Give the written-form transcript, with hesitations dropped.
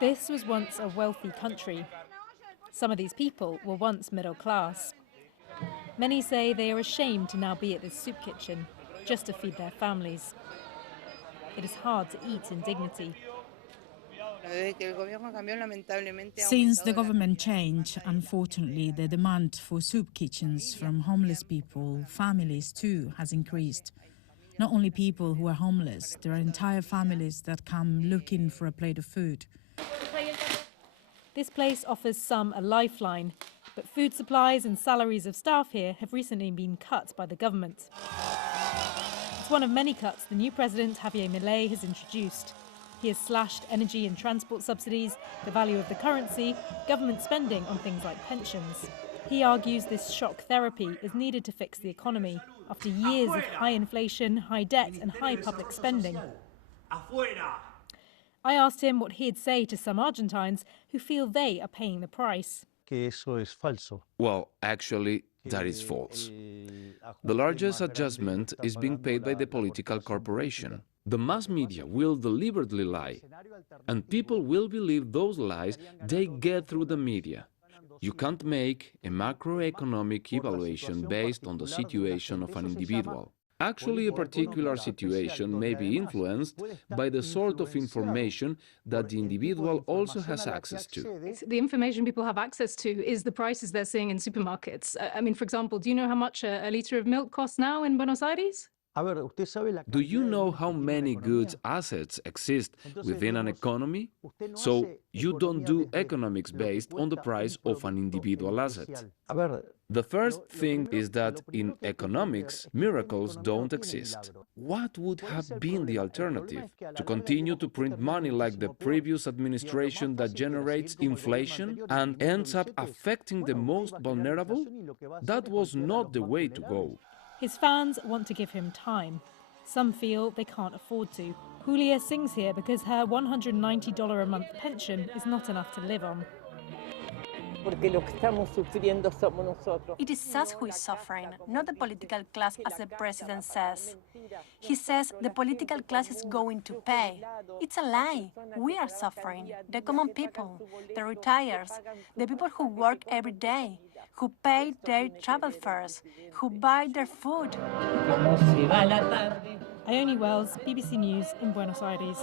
This was once a wealthy country. Some of these people were once middle class. Many say they are ashamed to now be at this soup kitchen, just to feed their families. It is hard to eat in dignity. Since the government changed, unfortunately, the demand for soup kitchens from homeless people, families too, has increased. Not only people who are homeless, there are entire families that come looking for a plate of food. This place offers some a lifeline, but food supplies and salaries of staff here have recently been cut by the government. It's one of many cuts the new president, Javier Milei, has introduced. He has slashed energy and transport subsidies, the value of the currency, government spending on things like pensions. He argues this shock therapy is needed to fix the economy after years of high inflation, high debt and high public spending. I asked him what he'd say to some Argentines who feel they are paying the price. Well, actually, that is false. The largest adjustment is being paid by the political corporation. The mass media will deliberately lie, and people will believe those lies they get through the media. You can't make a macroeconomic evaluation based on the situation of an individual. Actually, a particular situation may be influenced by the sort of information that the individual also has access to. The information people have access to is the prices they're seeing in supermarkets. I mean, for example, do you know how much a litre of milk costs now in Buenos Aires? Do you know how many goods assets exist within an economy? So you don't do economics based on the price of an individual asset. The first thing is that in economics, miracles don't exist. What would have been the alternative? To continue to print money like the previous administration that generates inflation and ends up affecting the most vulnerable? That was not the way to go. His fans want to give him time. Some feel they can't afford to. Julia sings here because her $190 a month pension is not enough to live on. It is us who is suffering, not the political class, as the president says. He says the political class is going to pay. It's a lie. We are suffering. The common people, the retirees, the people who work every day, who pay their travel fares, who buy their food. Ione Wells, BBC News in Buenos Aires.